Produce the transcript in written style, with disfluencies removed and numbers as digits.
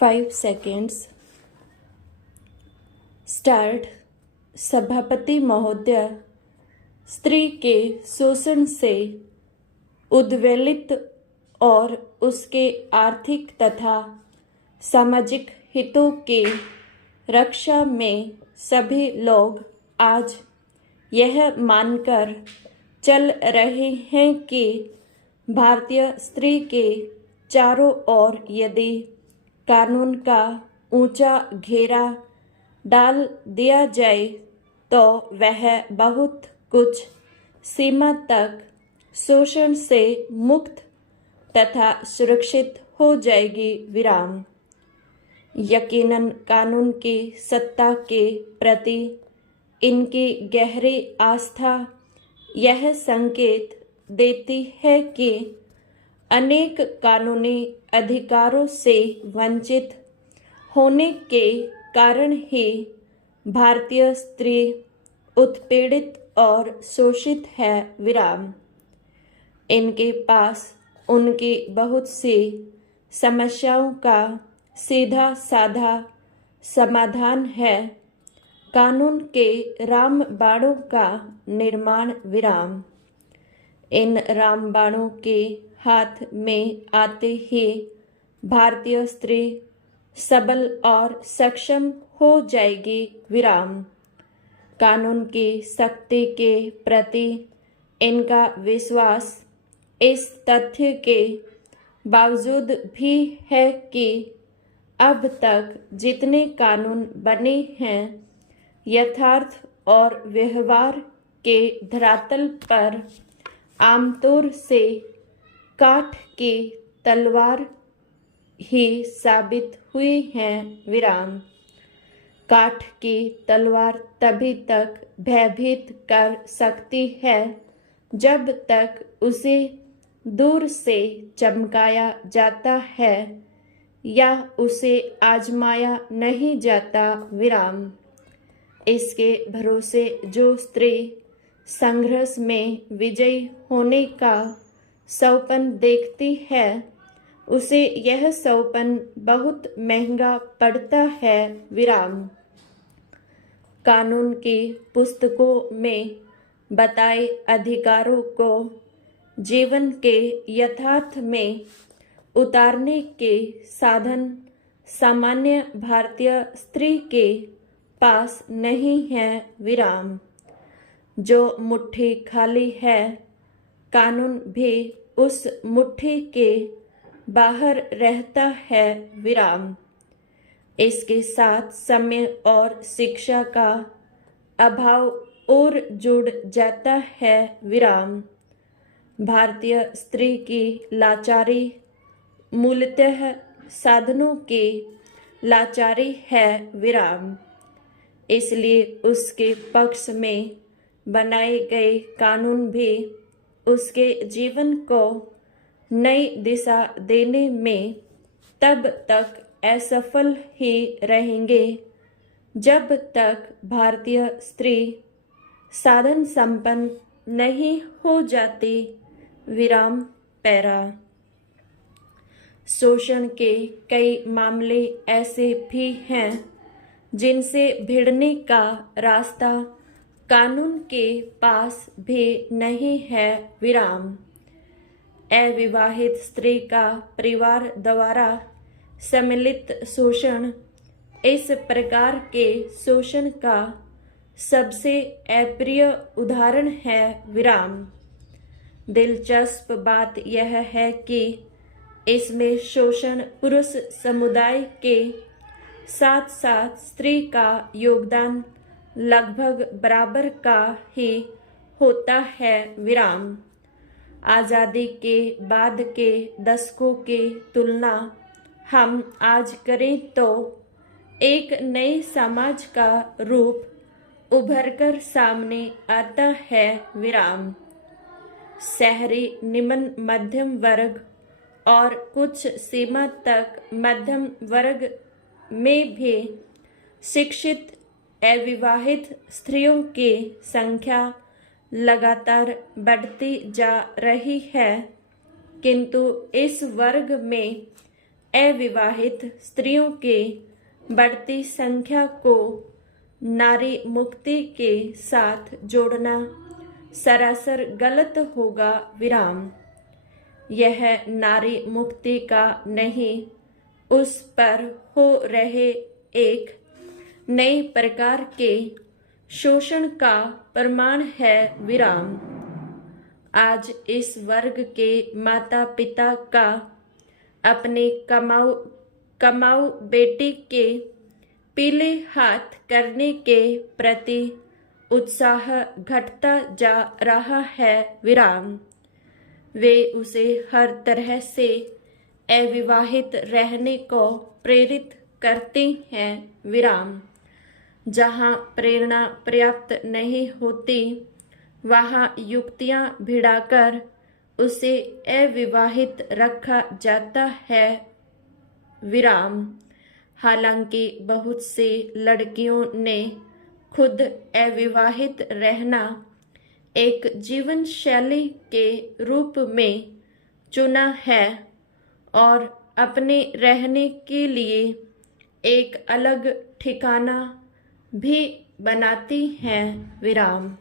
5 seconds. Start. सभापति महोदय, स्त्री के शोषण से उद्वेलित और उसके आर्थिक तथा सामाजिक हितों के रक्षा में सभी लोग आज यह मानकर चल रहे हैं कि भारतीय स्त्री के चारों ओर यदि कानून का ऊंचा घेरा डाल दिया जाए तो वह बहुत कुछ सीमा तक शोषण से मुक्त तथा सुरक्षित हो जाएगी। विराम। यकीनन कानून की सत्ता के प्रति इनकी गहरी आस्था यह संकेत देती है कि अनेक कानूनी अधिकारों से वंचित होने के कारण ही भारतीय स्त्री उत्पीड़ित और शोषित है। विराम। इनके पास उनकी बहुत सी समस्याओं का सीधा साधा समाधान है, कानून के रामबाणों का निर्माण। विराम। इन रामबाणों के हाथ में आते ही भारतीय स्त्री सबल और सक्षम हो जाएगी। विराम। कानून की शक्ति के प्रति इनका विश्वास इस तथ्य के बावजूद भी है कि अब तक जितने कानून बने हैं यथार्थ और व्यवहार के धरातल पर आमतौर से काठ की तलवार ही साबित हुई हैं। विराम। काठ की तलवार तभी तक भयभीत कर सकती है जब तक उसे दूर से चमकाया जाता है या उसे आजमाया नहीं जाता। विराम। इसके भरोसे जो स्त्री संघर्ष में विजयी होने का सौपन देखती है उसे यह सौपन बहुत महंगा पड़ता है। विराम। कानून की पुस्तकों में बताए अधिकारों को जीवन के यथार्थ में उतारने के साधन सामान्य भारतीय स्त्री के पास नहीं है। विराम। जो मुट्ठी खाली है कानून भी उस मुट्ठी के बाहर रहता है। विराम। इसके साथ समय और शिक्षा का अभाव और जुड़ जाता है। विराम। भारतीय स्त्री की लाचारी मूलतः साधनों की लाचारी है। विराम। इसलिए उसके पक्ष में बनाए गए कानून भी उसके जीवन को नई दिशा देने में तब तक असफल ही रहेंगे जब तक भारतीय स्त्री साधन संपन्न नहीं हो जाती। विराम। पैरा। शोषण के कई मामले ऐसे भी हैं जिनसे भिड़ने का रास्ता कानून के पास भी नहीं है। विराम। अविवाहित स्त्री का परिवार द्वारा सम्मिलित शोषण इस प्रकार के शोषण का सबसे अप्रिय उदाहरण है। विराम। दिलचस्प बात यह है कि इसमें शोषण पुरुष समुदाय के साथ साथ स्त्री का योगदान लगभग बराबर का ही होता है। विराम। आज़ादी के बाद के दशकों की तुलना हम आज करें तो एक नए समाज का रूप उभरकर सामने आता है। विराम। शहरी निम्न मध्यम वर्ग और कुछ सीमा तक मध्यम वर्ग में भी शिक्षित अविवाहित स्त्रियों की संख्या लगातार बढ़ती जा रही है, किंतु इस वर्ग में अविवाहित स्त्रियों के बढ़ती संख्या को नारी मुक्ति के साथ जोड़ना सरासर गलत होगा। विराम। यह नारी मुक्ति का नहीं, उस पर हो रहे एक नए प्रकार के शोषण का प्रमाण है। विराम। आज इस वर्ग के माता पिता का अपने कमाऊ बेटी के पीले हाथ करने के प्रति उत्साह घटता जा रहा है। विराम। वे उसे हर तरह से अविवाहित रहने को प्रेरित करते हैं। विराम। जहाँ प्रेरणा पर्याप्त नहीं होती वहाँ युक्तियाँ भिड़ाकर उसे अविवाहित रखा जाता है। विराम। हालांकि बहुत सी लड़कियों ने खुद अविवाहित रहना एक जीवन शैली के रूप में चुना है और अपने रहने के लिए एक अलग ठिकाना भी बनाती हैं। विराम।